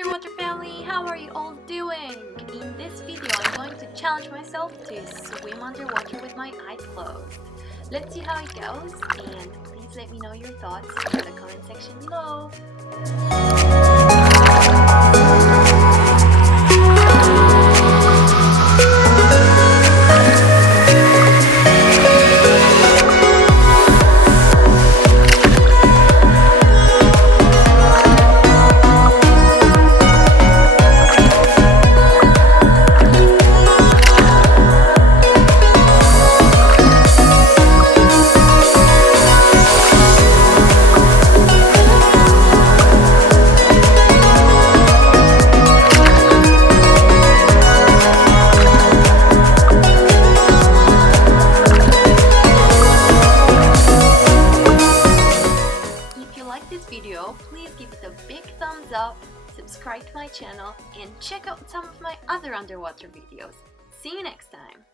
underwater family, how are you all doing? In this video, I'm going to challenge myself to swim underwater with my eyes closed. Let's see how it goes, and please let me know your thoughts in the comment section below. This video, please give it a big thumbs up, subscribe to my channel, and check out some of my other underwater videos. See you next time!